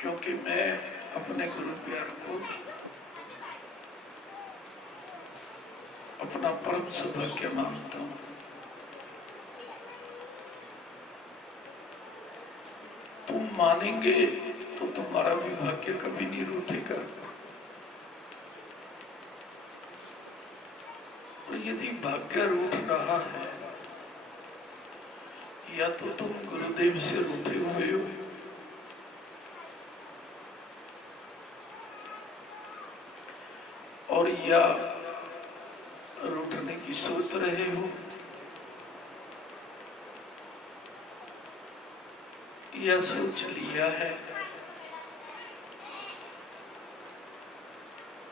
क्योंकि मैं अपने गुरु प्यार को अपना परम सौभाग्य मानता हूँ। तुम मानेंगे तो तुम्हारा भी भाग्य कभी नहीं रूठेगा, और यदि भाग्य रूठ रहा है या तो तुम गुरुदेव से रूठे हुए हो, और या रूठने की सोच रहे हो, या सोच लिया है।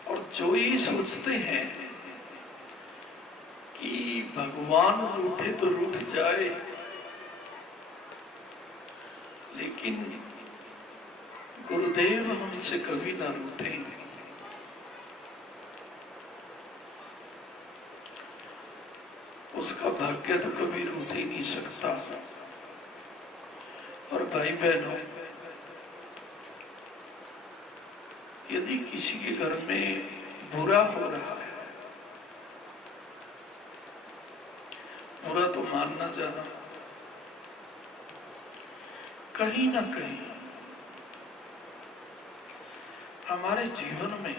और जो ये सोचते हैं कि भगवान रूठे तो रूठ जाए, लेकिन गुरुदेव हमसे कभी ना रूठे, उसका भाग्य तो कभी रूठ ही नहीं सकता। और भाई बहनों, यदि किसी के घर में बुरा हो रहा है, बुरा तो मानना जाना, कहीं ना कहीं हमारे जीवन में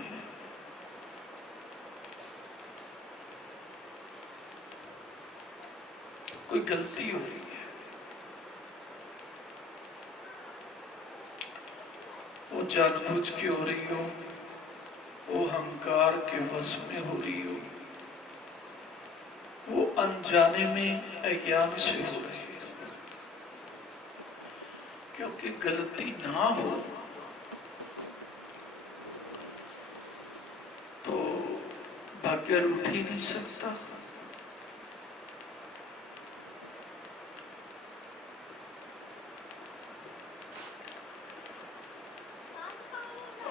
कोई गलती हो रही है, वो जानबूझ के हो रही हो, वो अहंकार के वश में हो रही हो, वो अनजाने में अज्ञान से हो रही है। क्योंकि गलती ना हो तो भाग्य रूठ ही नहीं सकता।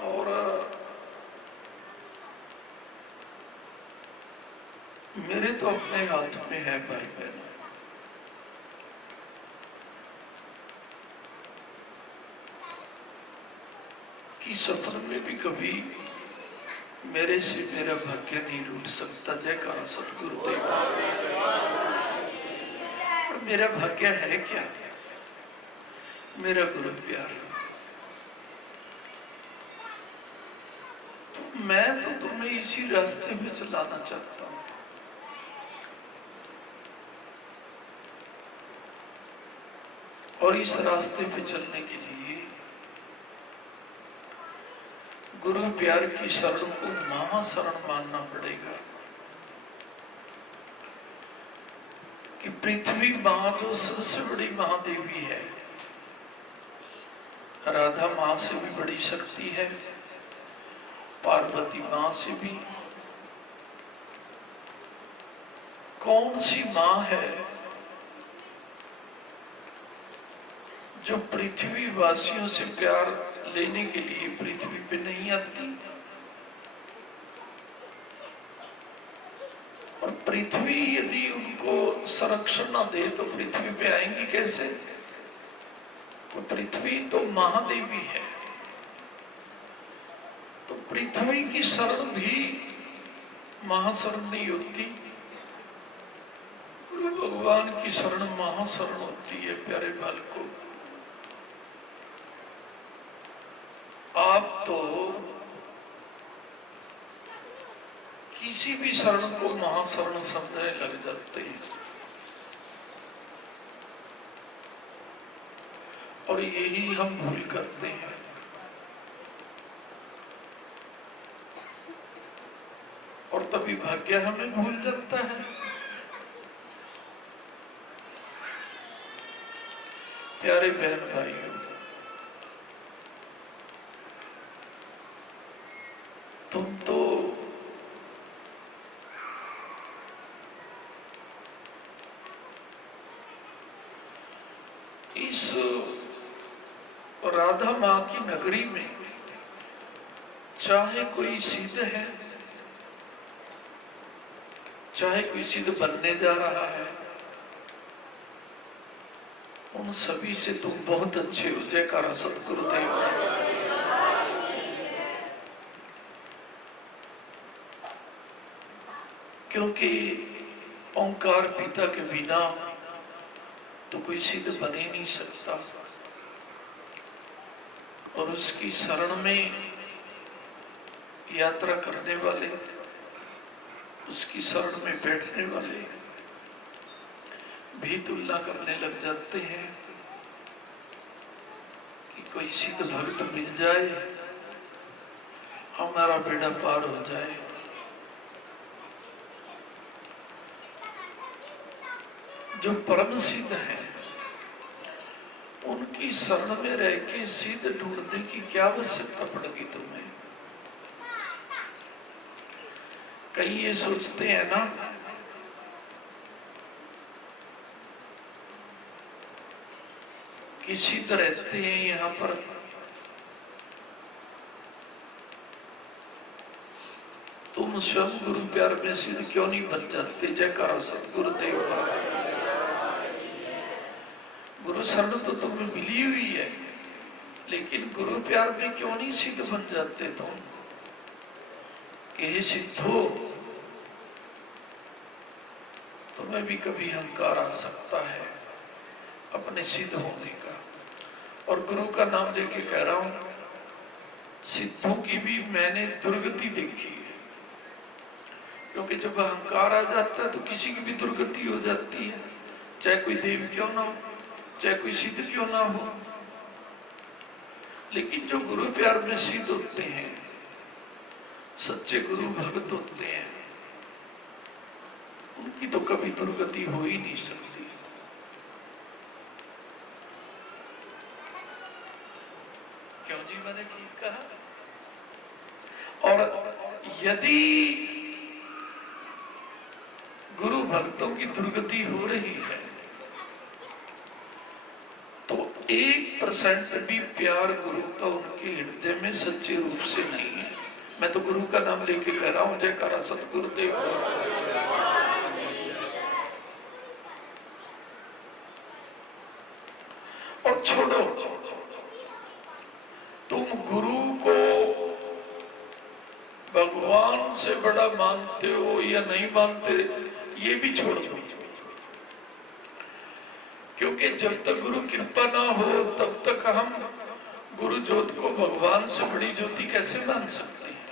और मेरे तो अपने हाथ में है भाई बहनों, कि सफर में भी कभी मेरे से मेरा भाग्य नहीं रूठ सकता। जयकारा सतगुरुदेव। और मेरा भाग्य है क्या? मेरा गुरु प्यार। तो मैं तो तुम्हें इसी रास्ते में चलाना चाहता हूं। और इस रास्ते पे चलने के लिए गुरु प्यार की शरण को महाशरण मानना पड़ेगा। कि पृथ्वी मां जो सबसे बड़ी महादेवी है, राधा मां से भी बड़ी शक्ति है, पार्वती मां से भी। कौन सी मां है जो पृथ्वी वासियों से प्यार लेने के लिए पृथ्वी पे नहीं आती? और पृथ्वी यदि उनको संरक्षण न दे तो पृथ्वी पे आएंगी कैसे? तो पृथ्वी तो महादेवी है, तो पृथ्वी की शरण भी महाशरण नहीं होती, गुरु भगवान की शरण महाशरण होती है। प्यारे बालकों, आप तो किसी भी शरण को महाशरण समझने लग जाते हैं, और यही हम भूल करते हैं। और तभी भाग्य हमें भूल जाता है। प्यारे बहन भाइयों, तुम तो इस राधा मां की नगरी में चाहे कोई सिद्ध है, चाहे कोई सिद्ध बनने जा रहा है, उन सभी से तुम बहुत अच्छे हो। जयकारा सतगुरुदेव। क्योंकि ओंकार पिता के बिना तो कोई सिद्ध बन ही नहीं सकता, और उसकी शरण में यात्रा करने वाले, उसकी शरण में बैठने वाले भी तुलना करने लग जाते हैं कि कोई सिद्ध भक्त मिल जाए, हमारा बेड़ा पार हो जाए। जो परम सिद्ध है उनकी शरण में रह के सिद्ध ढूंढने की क्या आवश्यकता पड़ेगी तुम्हें। कई ये सोचते हैं ना कि सिद्ध रहते हैं यहाँ पर, तुम स्वयं गुरु प्यार में सिद्ध क्यों नहीं बन जाते। जयकारा सतगुरुदेव। गुरु शरण तो तुम्हें मिली हुई है, लेकिन गुरु प्यार में क्यों नहीं सिद्ध बन जाते तुम। कि हे सिद्धो, तुम्हें भी कभी अहंकार आ सकता है अपने सिद्ध होने का। और गुरु का नाम लेके कह रहा हूं, सिद्धों की भी मैंने दुर्गति देखी है। क्योंकि जब अहंकार आ जाता है तो किसी की भी दुर्गति हो जाती है, चाहे कोई देव क्यों ना हो, चाहे कोई सिद्ध क्यों ना हो। लेकिन जो गुरु प्यार में सिद्ध होते हैं, सच्चे गुरु भगत होते हैं, उनकी तो कभी दुर्गति हो ही नहीं सकती। क्यों जी, मैंने ठीक कहा। और यदि गुरु भक्तों की दुर्गति हो रही है तो 1% भी प्यार गुरु का उनके हृदय में सच्चे रूप से नहीं है। मैं तो गुरु का नाम लेके कह रहा हूं। जयकारा सतगुरुदेव। और छोड़ो, तुम गुरु को भगवान से बड़ा मानते हो या नहीं मानते, ये भी छोड़ दो। क्योंकि जब तक गुरु कृपा ना हो तब तक हम गुरु ज्योत को भगवान से बड़ी ज्योति कैसे मान सकते हैं।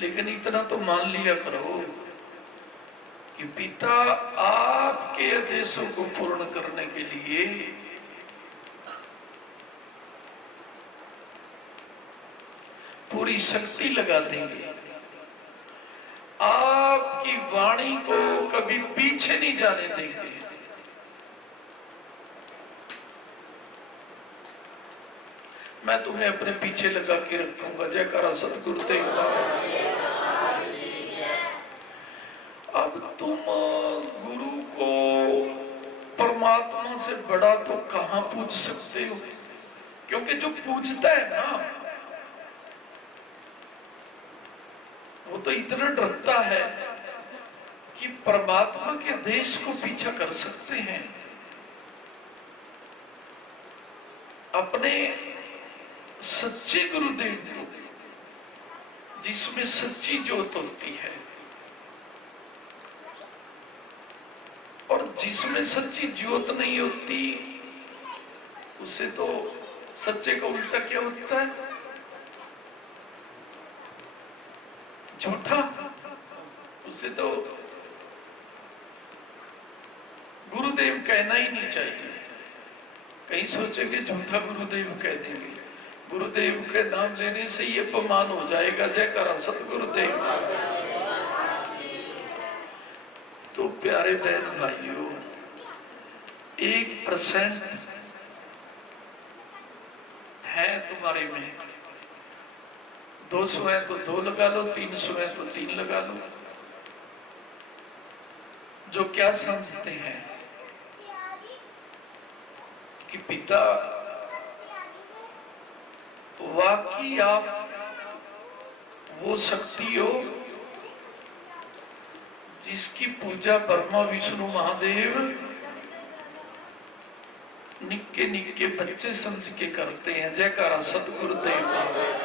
लेकिन इतना तो मान लिया करो कि पिता आपके आदेशों को पूर्ण करने के लिए पूरी शक्ति लगा देंगे। आपकी वाणी को कभी पीछे नहीं जाने देंगे। मैं तुम्हें अपने पीछे लगा के रखूंगा। जयकारा सतगुरुदेव। अब तुम गुरु को परमात्मा से बड़ा तो कहां पूज सकते हो। क्योंकि जो पूजता है ना, वो तो इतना डरता है कि परमात्मा के देश को पीछा कर सकते हैं। अपने सच्चे गुरुदेव को, जिसमें सच्ची ज्योत होती है, और जिसमें सच्ची ज्योत नहीं होती उसे तो सच्चे का उल्टा क्या होता है, झूठा। उसे तो गुरुदेव कहना ही नहीं चाहिए। कहीं सोचेंगे झूठा गुरुदेव कह देंगे, गुरुदेव के नाम लेने से ये अपमान हो जाएगा। जयकारा सतगुरुदेव। तो प्यारे बहन भाइयों, 1% है तुम्हारे में। 200 है तो 2 लगा लो, 300 है तो 3 लगा लो। जो क्या समझते हैं कि पिता वाकई आप वो शक्ति हो जिसकी पूजा ब्रह्मा विष्णु महादेव निक्के निक्के बच्चे समझ के करते हैं। जयकारा सतगुरुदेव महाराज।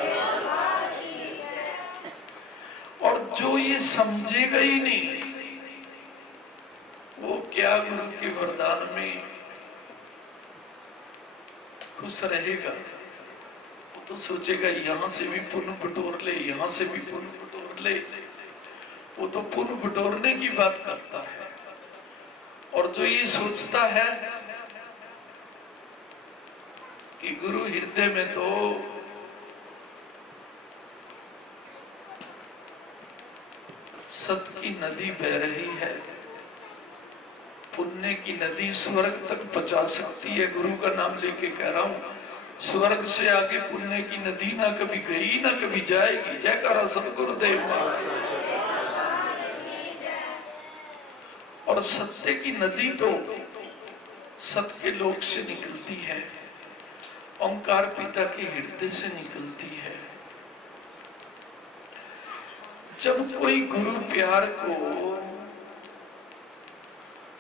और जो ये समझेगा ही नहीं, वो क्या गुरु के वरदान में खुश रहेगा? वो तो सोचेगा यहां से भी पुण्य बटोर ले, यहां से भी पुण्य बटोर ले। वो तो पुण्य बटोरने की बात करता है। और जो ये सोचता है कि गुरु हृदय में तो सत की नदी बह रही है, पुण्य की नदी स्वर्ग तक पहुंचा सकती है। गुरु का नाम लेके कह रहा हूं, स्वर्ग से आगे पुण्य की नदी ना कभी गई ना कभी जाएगी। जयकारा सतगुरुदेव महाराज। और सत्य की नदी तो सत्य के लोक से निकलती है, ओंकार पिता के हृदय से निकलती है। जब कोई गुरु प्यार को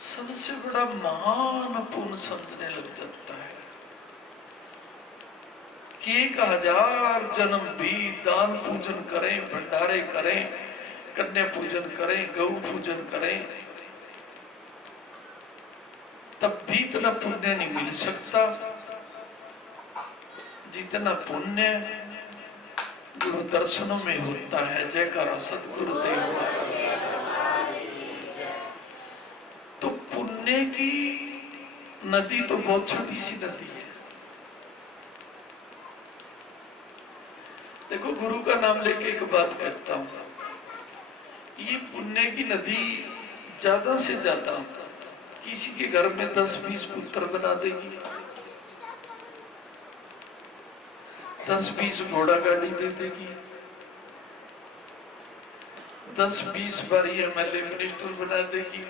सबसे बड़ा महान पुण्य समझने लग जाता है कि 1000 जन्म भी दान पूजन करें, भंडारे करें, कन्या पूजन करें, गौ पूजन करें, तब भी इतना पुण्य नहीं मिल सकता जितना पुण्य गुरु दर्शनों में होता है। जयकारा सतगुरुदेव महाराज। तो पुण्य की नदी तो बहुत छोटी सी नदी है। देखो, गुरु का नाम लेके एक बात कहता हूं, ये पुण्य की नदी ज्यादा से ज्यादा किसी के घर में 10-20 पुत्र बना देगी, 10-20 घोड़ा गाड़ी दे देगी, 10-20 बारी एमएलए मिनिस्टर बना देगी।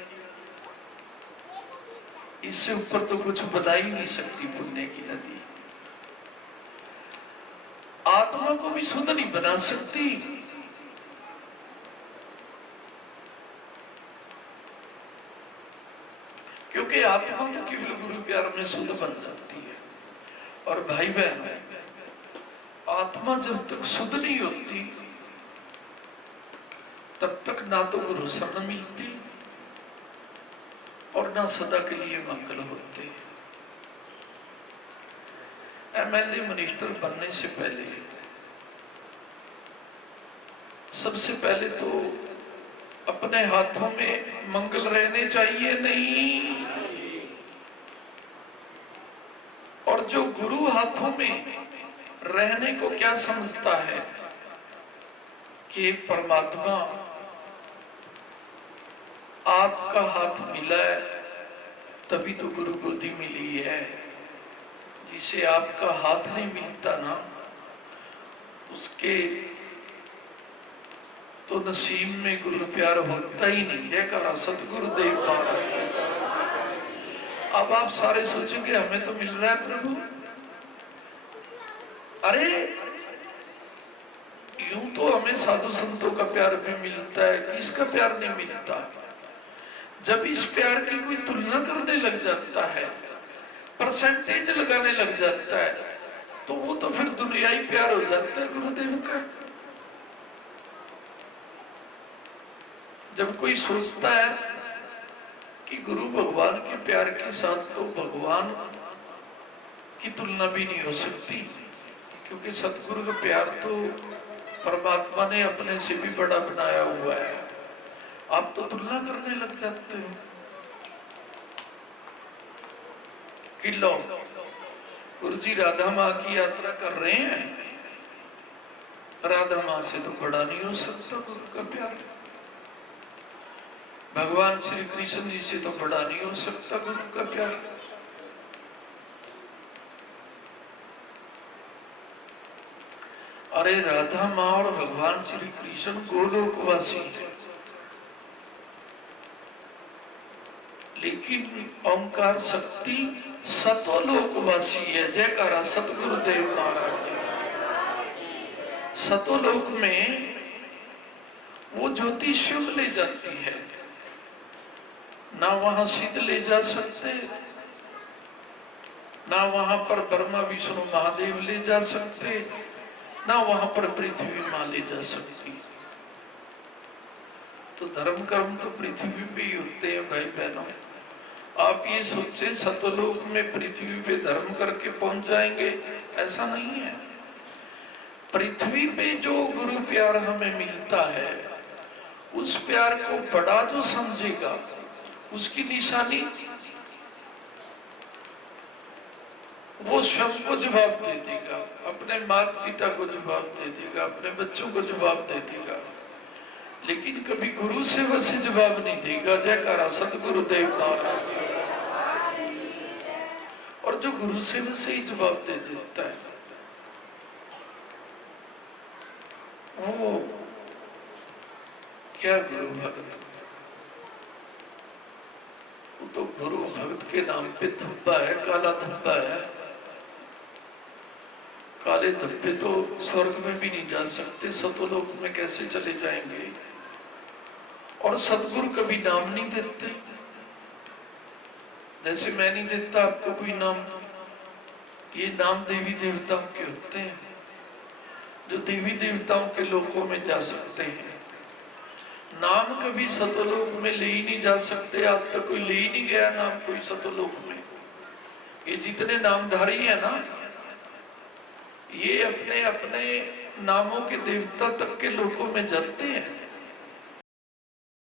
इससे ऊपर तो कुछ बता ही नहीं सकती पुण्य की नदी। आत्मा को भी शुद्ध नहीं बना सकती, क्योंकि आत्मा तो केवल गुरु प्यार में शुद्ध बन जाती है। और भाई बहन, आत्मा जब तक शुद्ध नहीं होती तब तक ना तो गुरु शरण मिलती और ना सदा के लिए मंगल होते। एमएलए मिनिस्टर बनने से पहले सबसे पहले तो अपने हाथों में मंगल रहने चाहिए नहीं। और जो गुरु हाथों में रहने को क्या समझता है कि परमात्मा आपका हाथ मिला है तभी तो गुरु गोदी मिली है। जिसे आपका हाथ नहीं मिलता ना, उसके तो नसीब में गुरु प्यार होता ही नहीं। जयकारा सतगुरुदेव महाराज। अब आप सारे सोचेंगे हमें तो मिल रहा है प्रभु। अरे यूं तो हमें साधु संतों का प्यार भी मिलता है, किसका प्यार नहीं मिलता? जब इस प्यार की कोई तुलना करने लग जाता है, परसेंटेज लगाने लग जाता है, तो वो तो फिर दुनियाई प्यार हो जाता है गुरुदेव का। जब कोई सोचता है कि गुरु भगवान के प्यार के साथ तो भगवान की तुलना भी नहीं हो सकती, क्योंकि सतगुरु का प्यार तो परमात्मा ने अपने से भी बड़ा बनाया हुआ है। आप तो तुलना करने लग जाते हो कि लो गुरु जी राधा माँ की यात्रा कर रहे हैं, राधा माँ से तो बड़ा नहीं हो सकता गुरु का प्यार। भगवान श्री कृष्ण जी से तो बड़ा नहीं हो सकता गुरु का प्यार। अरे राधा माँ और भगवान श्री कृष्ण गोलोकवासी है, लेकिन ओंकार शक्ति सतोलोकवासी है। जयकारा सतगुरुदेव महाराज जी। सतोलोक में वो ज्योति शुभ ले जाती है, ना वहां सिद्ध ले जा सकते ना वहां पर ब्रह्मा विष्णु महादेव ले जा सकते, ना वहां पर पृथ्वी मां ले जा सकती। तो धर्म कर्म तो पृथ्वी पे ही होते हैं भाई बहनों। आप ये सोचे सतलोक में पृथ्वी पे धर्म करके पहुंच जाएंगे, ऐसा नहीं है। पृथ्वी पे जो गुरु प्यार हमें मिलता है, उस प्यार को बड़ा जो समझेगा, उसकी निशानी वो स्वयं को जवाब दे देगा, अपने माता पिता को जवाब दे देगा, अपने बच्चों को जवाब दे देगा, लेकिन कभी गुरु सेवा से जवाब नहीं देगा। जयकारा सतगुरुदेव महाराज। और जो गुरु सेवा से ही जवाब दे देता है, वो क्या गुरु भक्त, वो तो गुरु भक्त के नाम पे धब्बा है, काला धब्बा है। काले धब्बे तो स्वर्ग में भी नहीं जा सकते, सतलोक में कैसे चले जाएंगे। और सतगुरु कभी नाम नहीं देते, जैसे मैं नहीं देता आपको कोई नाम। ये नाम देवी देवताओं के होते हैं, जो देवी देवताओं के लोकों में जा सकते हैं। नाम कभी सतलोक में ले ही नहीं जा सकते, आज तक कोई ले ही नहीं गया नाम कोई सतलोक में। ये जितने नामधारी है ना, ये अपने अपने नामों के देवता तक के लोकों में जाते हैं।